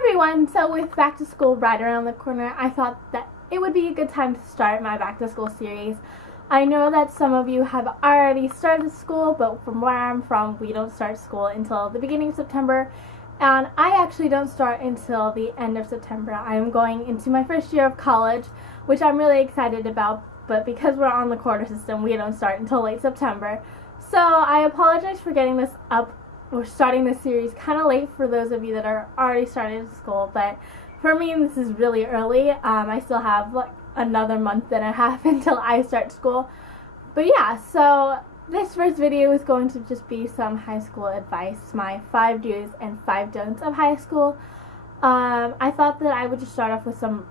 everyone! So with back to school right around the corner, I thought that it would be a good time to start my back to school series. I know that some of you have already started school, but from where I'm from, we don't start school until the beginning of September, and I actually don't start until the end of September. I am going into my first year of college, which I'm really excited about, but because we're on the quarter system, we don't start until late September. So I apologize for getting this up. We're starting this series kind of late for those of you that are already starting school, but for me this is really early. I still have like another month and a half until I start school. But yeah, so this first video is going to just be some high school advice, my 5 do's and 5 don'ts of high school. I thought that I would just start off with some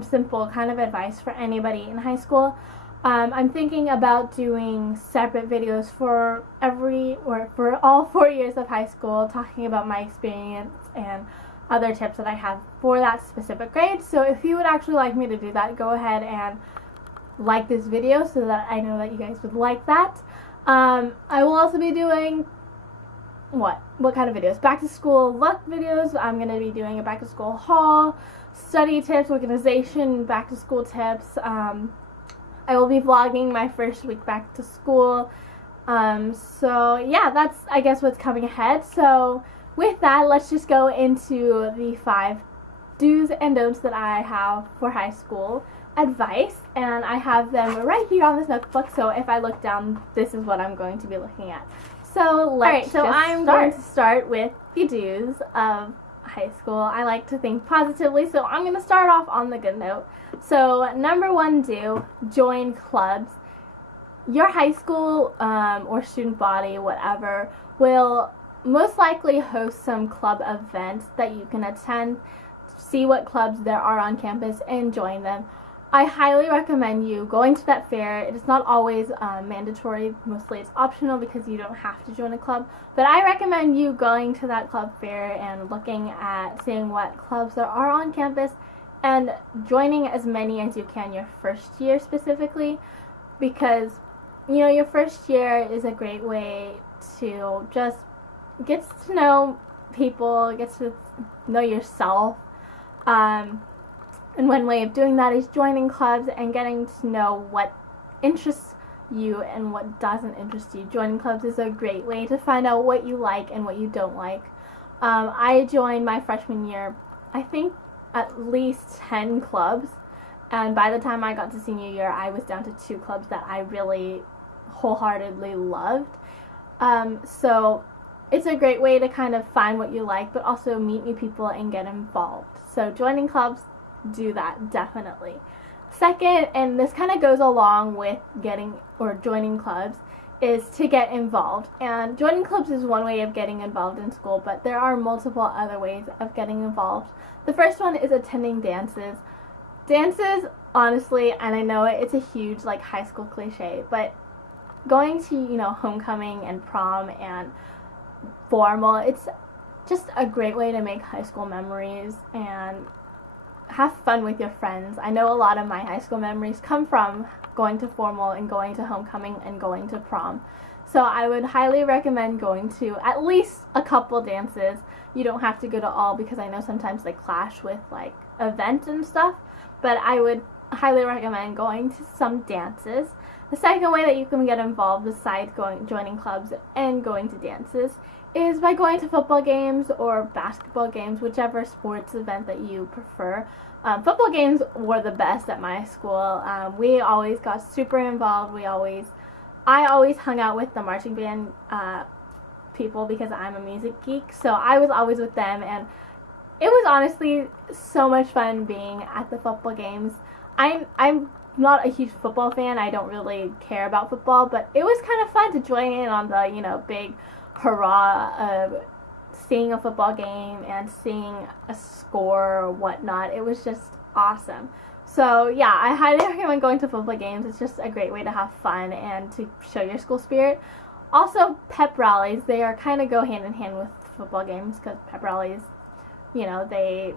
simple kind of advice for anybody in high school. I'm thinking about doing separate videos for all 4 years of high school, talking about my experience and other tips that I have for that specific grade. So if you would actually like me to do that, go ahead and like this video so that I know that you guys would like that. I will also be doing what kind of videos? Back to school look videos. I'm going to be doing a back to school haul, study tips, organization, back to school tips. I will be vlogging my first week back to school. So yeah, that's I guess what's coming ahead. So with that, let's just go into the 5 do's and don'ts that I have for high school advice. And I have them right here on this notebook, so if I look down, this is what I'm going to be looking at. So I'm going to start with the do's of high school. I like to think positively, so I'm going to start off on the good note. So number 1 do, join clubs. Your high school or student body, whatever, will most likely host some club events that you can attend, see what clubs there are on campus, and join them. I highly recommend you going to that fair. It is not always mandatory. Mostly it's optional because you don't have to join a club. But I recommend you going to that club fair and looking at seeing what clubs there are on campus and joining as many as you can your first year specifically, because your first year is a great way to just get to know people, get to know yourself. And one way of doing that is joining clubs and getting to know what interests you and what doesn't interest you. Joining clubs is a great way to find out what you like and what you don't like. I joined my freshman year, I think, at least 10 clubs, and by the time I got to senior year, I was down to 2 clubs that I really wholeheartedly loved. So it's a great way to kind of find what you like, but also meet new people and get involved. So joining clubs, do that, definitely. Second, and this kind of goes along with joining clubs, is to get involved. And joining clubs is one way of getting involved in school, but there are multiple other ways of getting involved. The first one is attending dances. Dances, honestly, and I know it's a huge high school cliche, but going to homecoming and prom and formal, it's just a great way to make high school memories and have fun with your friends. I know a lot of my high school memories come from going to formal and going to homecoming and going to prom. So I would highly recommend going to at least a couple dances. You don't have to go to all because I know sometimes they clash with events and stuff, but I would highly recommend going to some dances. The second way that you can get involved besides joining clubs and going to dances is by going to football games or basketball games, whichever sports event that you prefer. Football games were the best at my school. We always got super involved. I always hung out with the marching band people because I'm a music geek, so I was always with them, and it was honestly so much fun being at the football games. I'm not a huge football fan. I don't really care about football, but it was kind of fun to join in on the big hurrah of seeing a football game and seeing a score or whatnot. It was just awesome. So yeah, I highly recommend going to football games. It's just a great way to have fun and to show your school spirit. Also, pep rallies, they are kind of go hand in hand with football games, because pep rallies, they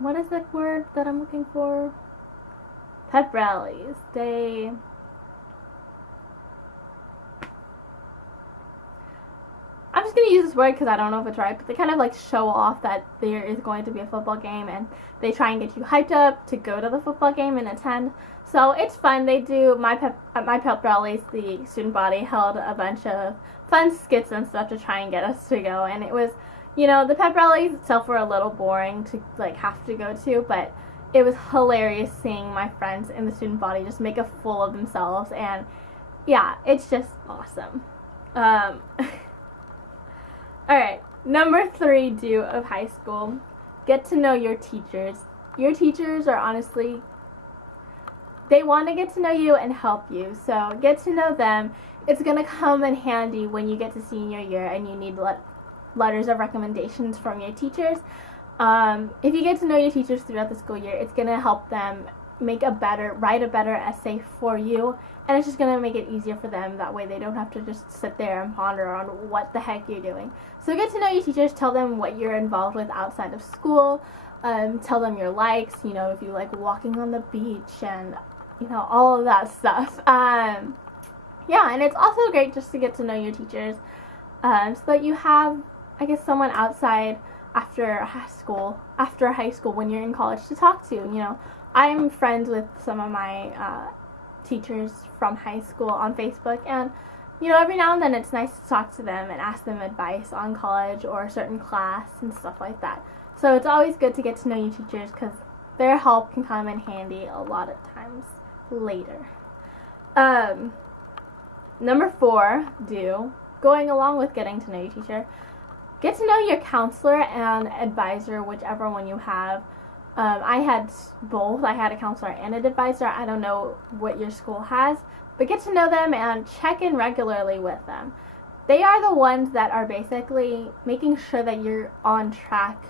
what is the word that I'm looking for? Pep rallies, going to use this word because I don't know if it's right, but they kind of like show off that there is going to be a football game, and they try and get you hyped up to go to the football game and attend. So it's fun. They do at my pep rallies, the student body held a bunch of fun skits and stuff to try and get us to go, and it was, the pep rallies itself were a little boring to like have to go to, but it was hilarious seeing my friends in the student body just make a fool of themselves, and yeah, it's just awesome. Alright, number 3 do of high school, get to know your teachers. Your teachers are honestly, they want to get to know you and help you, so get to know them. It's going to come in handy when you get to senior year and you need letters of recommendations from your teachers. If you get to know your teachers throughout the school year, it's going to help them write a better essay for you, and it's just going to make it easier for them. That way they don't have to just sit there and ponder on what the heck you're doing. So get to know your teachers, tell them what you're involved with outside of school, tell them your likes, if you like walking on the beach and, all of that stuff. Yeah, and it's also great just to get to know your teachers, so that you have, I guess, someone outside after high school when you're in college to talk to. I'm friends with some of my teachers from high school on Facebook, and every now and then it's nice to talk to them and ask them advice on college or a certain class and stuff like that. So it's always good to get to know your teachers because their help can come in handy a lot of times later. Number 4, going along with getting to know your teacher, get to know your counselor and advisor, whichever one you have. I had both. I had a counselor and an advisor. I don't know what your school has, but get to know them and check in regularly with them. They are the ones that are basically making sure that you're on track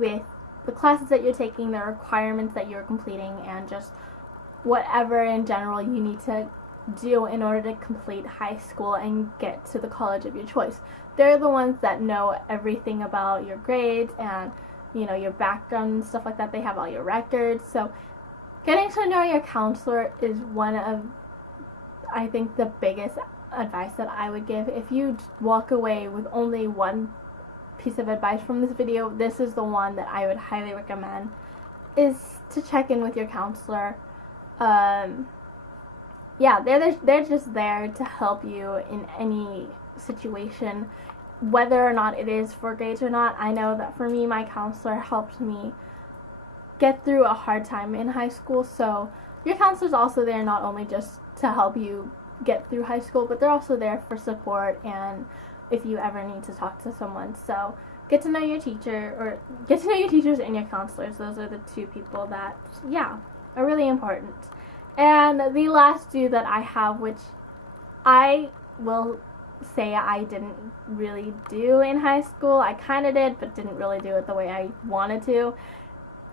with the classes that you're taking, the requirements that you're completing, and just whatever in general you need to do in order to complete high school and get to the college of your choice. They're the ones that know everything about your grades and your background and stuff like that. They have all your records. So getting to know your counselor is one of, I think, the biggest advice that I would give. If you walk away with only one piece of advice from this video, this is the one that I would highly recommend, is to check in with your counselor. Yeah, they're just there to help you in any situation, whether or not it is for grades or not. I know that for me, my counselor helped me get through a hard time in high school. So your counselor's also there not only just to help you get through high school, but they're also there for support and if you ever need to talk to someone. So get to know your teacher, or get to know your teachers and your counselors. Those are the 2 people that, are really important. And the last do that I have, which I will say I didn't really do in high school. I kind of did, but didn't really do it the way I wanted to.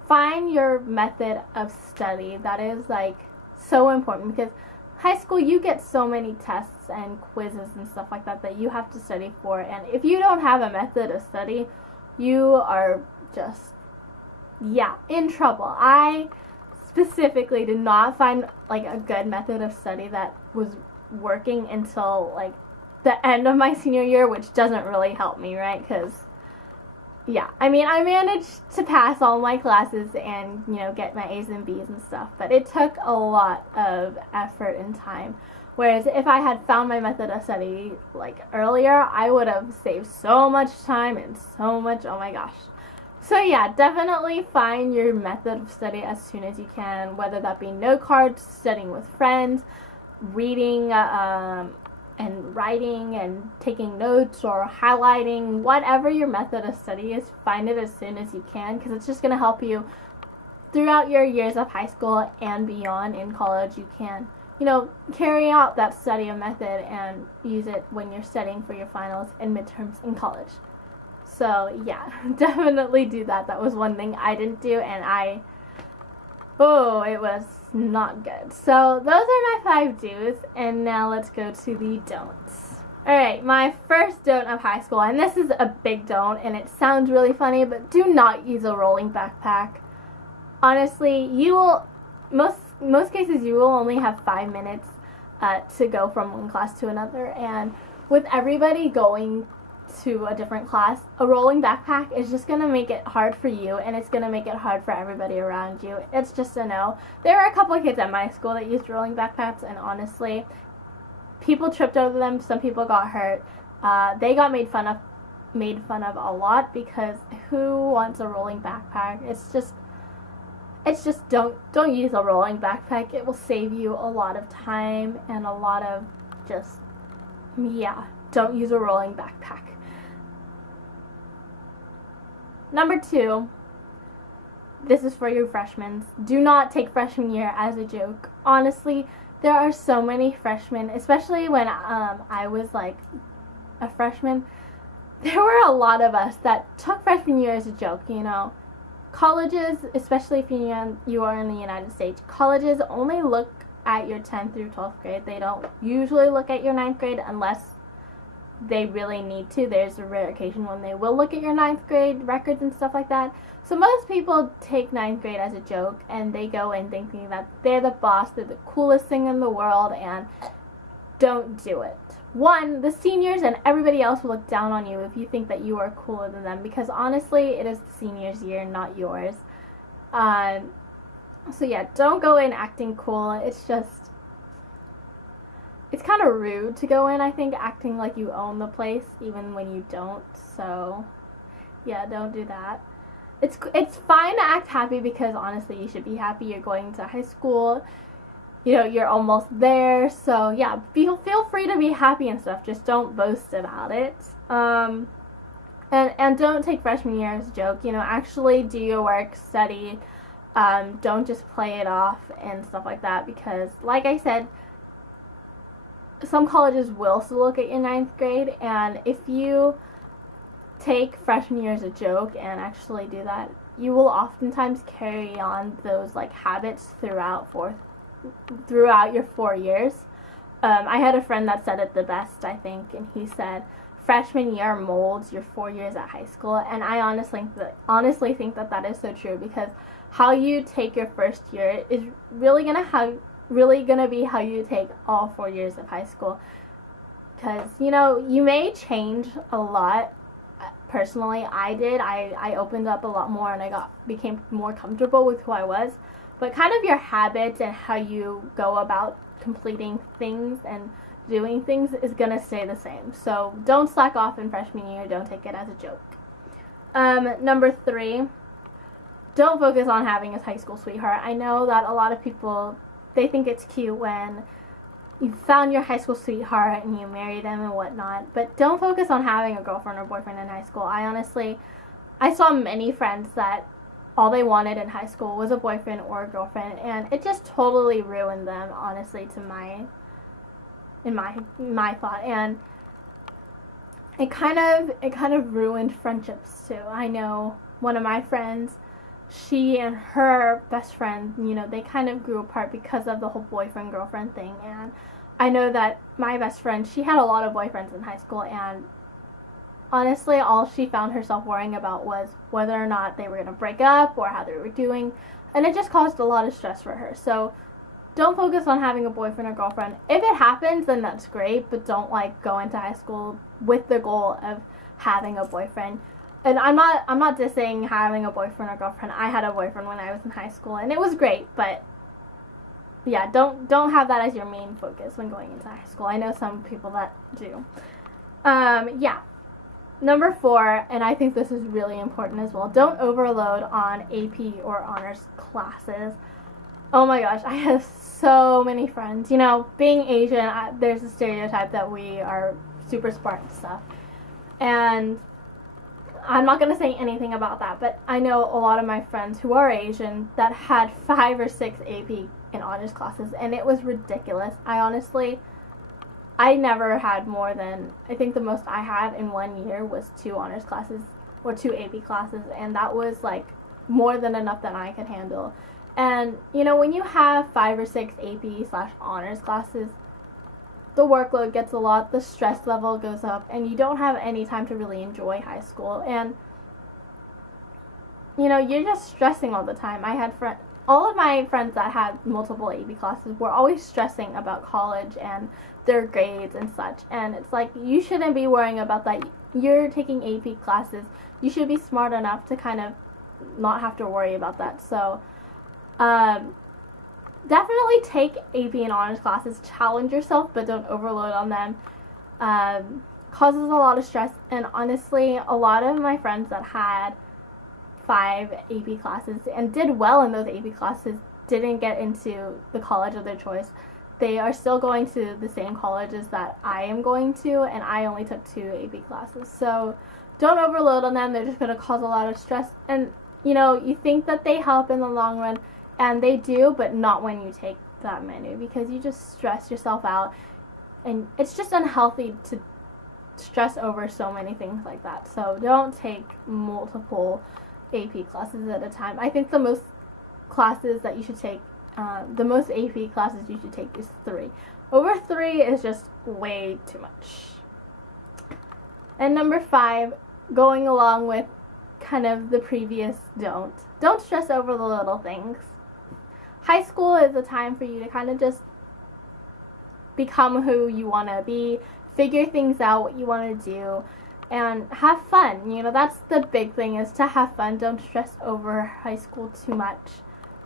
Find your method of study. That is so important, because high school you get so many tests and quizzes and stuff like that you have to study for, and if you don't have a method of study, you are just in trouble. I specifically did not find a good method of study that was working until the end of my senior year, which doesn't really help me, right? Because I managed to pass all my classes and get my A's and B's and stuff, but it took a lot of effort and time. Whereas if I had found my method of study earlier, I would have saved so much time and so much, oh my gosh. So definitely find your method of study as soon as you can, whether that be note cards, studying with friends, reading and writing and taking notes or highlighting. Whatever your method of study is, find it as soon as you can, because it's just going to help you throughout your years of high school and beyond. In college, you can carry out that study of method and use it when you're studying for your finals and midterms in college. So definitely do that. That was one thing I didn't do, and it was not good. So those are my 5 do's, and now let's go to the don'ts. Alright, my first don't of high school, and this is a big don't, and it sounds really funny, but do not use a rolling backpack. Honestly, you will, most cases you will only have 5 minutes to go from one class to another, and with everybody going to a different class, a rolling backpack is just going to make it hard for you, and it's going to make it hard for everybody around you. It's just a no. There were a couple of kids at my school that used rolling backpacks, and honestly, people tripped over them. Some people got hurt. They got made fun of a lot, because who wants a rolling backpack? It's just don't use a rolling backpack. It will save you a lot of time and a lot of just, yeah, don't use a rolling backpack. Number 2, this is for you freshmen. Do not take freshman year as a joke. Honestly, there are so many freshmen, especially when I was like a freshman. There were a lot of us that took freshman year as a joke, you know. Colleges, especially if you are in the United States, colleges only look at your 10th through 12th grade. They don't usually look at your 9th grade unless they really need to. There's a rare occasion when they will look at your 9th grade records and stuff like that. So most people take 9th grade as a joke, and they go in thinking that they're the boss, they're the coolest thing in the world, and don't do it. One, the seniors and everybody else will look down on you if you think that you are cooler than them, because honestly, it is the seniors' year, not yours. So yeah, don't go in acting cool. It's kind of rude to go in, I think, acting like you own the place even when you don't. So yeah, don't do that. It's fine to act happy, because honestly, you should be happy. You're going to high school. You know, you're almost there. So yeah, feel free to be happy and stuff. Just don't boast about it. And don't take freshman year as a joke. You know, actually do your work, study. Don't just play it off and stuff like that, because like I said, some colleges will still look at your 9th grade, and if you take freshman year as a joke and actually do that, you will oftentimes carry on those like habits throughout your 4 years. I had a friend that said it the best, I think, and he said freshman year molds your 4 years at high school, and I honestly think that is so true, because how you take your first year is really gonna be how you take all 4 years of high school. Because, you know, you may change a lot. Personally, I did. I opened up a lot more, and I became more comfortable with who I was. But kind of your habits and how you go about completing things and doing things is gonna stay the same. So don't slack off in freshman year. Don't take it as a joke. Number 3, don't focus on having a high school sweetheart. I know that a lot of people, they think it's cute when you found your high school sweetheart and you marry them and whatnot, but don't focus on having a girlfriend or boyfriend in high school. I saw many friends that all they wanted in high school was a boyfriend or a girlfriend, and it just totally ruined them, honestly, in my thought. And it kind of ruined friendships too. I know one of my friends, she and her best friend, you know, they kind of grew apart because of the whole boyfriend-girlfriend thing. And I know that my best friend, she had a lot of boyfriends in high school, and honestly, all she found herself worrying about was whether or not they were going to break up or how they were doing, and it just caused a lot of stress for her. So don't focus on having a boyfriend or girlfriend. If it happens, then that's great, but don't like go into high school with the goal of having a boyfriend. And I'm not dissing having a boyfriend or girlfriend. I had a boyfriend when I was in high school, and it was great, but yeah, don't have that as your main focus when going into high school. I know some people that do. Yeah. Number 4, and I think this is really important as well, don't overload on AP or honors classes. Oh my gosh, I have so many friends. You know, being Asian, there's a stereotype that we are super smart and stuff. And I'm not going to say anything about that, but I know a lot of my friends who are Asian that had 5 or 6 AP in honors classes, and it was ridiculous. I never had more than, I think the most I had in 1 year was 2 honors classes or 2 AP classes, and that was like more than enough that I could handle. And, you know, when you have 5 or 6 AP/honors classes, the workload gets a lot, the stress level goes up, and you don't have any time to really enjoy high school. And, you know, you're just stressing all the time. All of my friends that had multiple AP classes were always stressing about college and their grades and such. And it's like, you shouldn't be worrying about that. you're taking AP classes, you should be smart enough to kind of not have to worry about that. So definitely take AP and honors classes, challenge yourself, but don't overload on them. Causes a lot of stress, and honestly, a lot of my friends that had 5 AP classes and did well in those AP classes didn't get into the college of their choice. They are still going to the same colleges that I am going to, and I only took 2 AP classes. So don't overload on them. They're just going to cause a lot of stress. And, you know, you think that they help in the long run, and they do, but not when you take that many, because you just stress yourself out. And it's just unhealthy to stress over so many things like that. So don't take multiple AP classes at a time. I think the most classes that you should take, the most AP classes you should take is 3. Over 3 is just way too much. And number 5, going along with kind of the previous don't stress over the little things. High school is a time for you to kind of just become who you want to be, figure things out, what you want to do, and have fun. You know, that's the big thing, is to have fun. Don't stress over high school too much,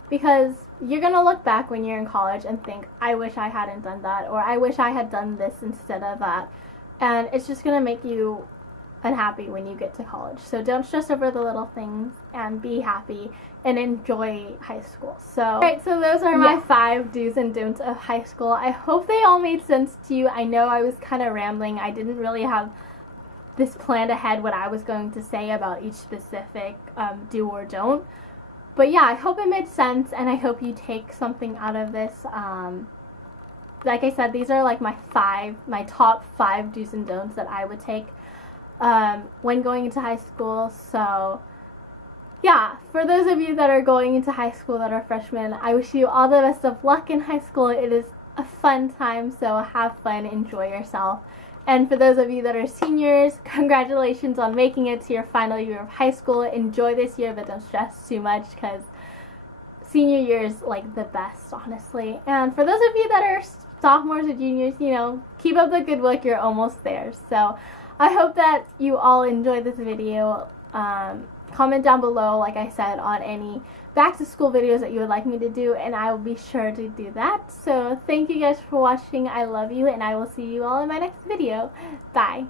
because you're going to look back when you're in college and think, I wish I hadn't done that, or I wish I had done this instead of that. And it's just going to make you unhappy when you get to college. So don't stress over the little things, and be happy and enjoy high school. So, alright, so those are my 5 do's and don'ts of high school. I hope they all made sense to you. I know I was kind of rambling. I didn't really have this planned ahead, what I was going to say about each specific do or don't. But yeah, I hope it made sense, and I hope you take something out of this. Like I said, these are like my top 5 do's and don'ts that I would take when going into high school. So yeah, for those of you that are going into high school that are freshmen, I wish you all the best of luck in high school. It is a fun time, so have fun, enjoy yourself. And for those of you that are seniors, congratulations on making it to your final year of high school. Enjoy this year, but don't stress too much, because senior year is like the best, honestly. And for those of you that are sophomores or juniors, you know, keep up the good work. You're almost there. So I hope that you all enjoyed this video. Comment down below, like I said, on any back to school videos that you would like me to do, and I will be sure to do that. So thank you guys for watching. I love you, and I will see you all in my next video. Bye.